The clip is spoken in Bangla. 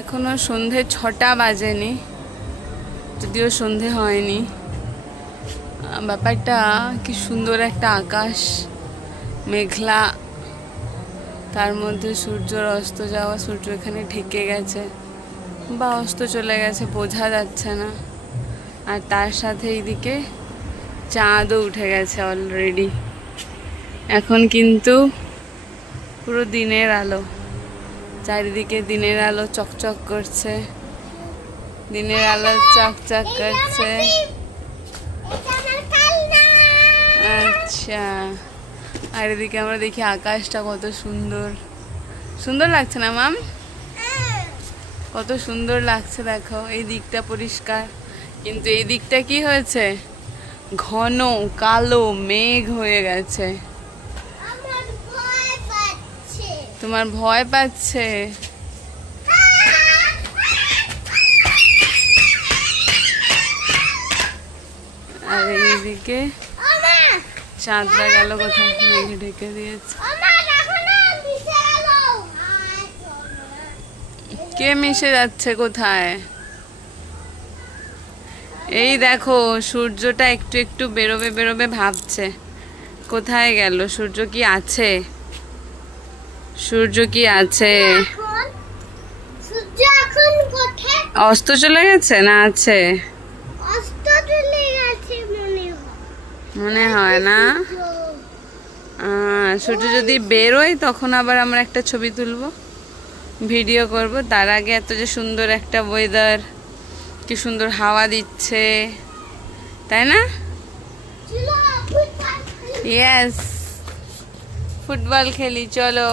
এখনো সন্ধে 6টা বাজেনি, যদিও সন্ধে হয়নি। ব্যাপারটা কি সুন্দর একটা আকাশ, মেঘলা, তার মধ্যে সূর্যর অস্ত যাওয়া। সূর্য এখানে ঢেকে গেছে বা অস্ত চলে গেছে বোঝা যাচ্ছে না। আর তার সাথে এইদিকে চাঁদও উঠে গেছে অলরেডি। এখন কিন্তু পুরো দিনের আলো, চারিদিকে দিনের আলো চকচক করছে, দিনের আলো চকচক করছে। আচ্ছা, আর এদিকে আমরা দেখি আকাশটা কত সুন্দর, সুন্দর লাগছে না মাম? কত সুন্দর লাগছে দেখো। এই দিকটা পরিষ্কার, কিন্তু এই দিকটা কি হয়েছে, ঘন কালো মেঘ হয়ে গেছে। তোমার ভয় পাচ্ছে? আর এইদিকে চাঁদরা গেল কোথায়, মেঘে ঢেকে দিয়েছে। কে মিশে যাচ্ছে কোথায়? এই দেখো সূর্যটা একটু একটু বেরোবে বেরোবে ভাবছে, কোথায় গেল সূর্য? কি আছে সূর্য? কি আছে? অস্ত চলে গেছে না আছে? মনে হয় না। সূর্য যদি বেরোয় তখন আবার আমরা একটা ছবি তুলবো, ভিডিও করব। তার আগে এত যে সুন্দর একটা ওয়েদার, কি সুন্দর হাওয়া দিচ্ছে, তাই না? ইয়েস, ফুটবল খেলি চলো।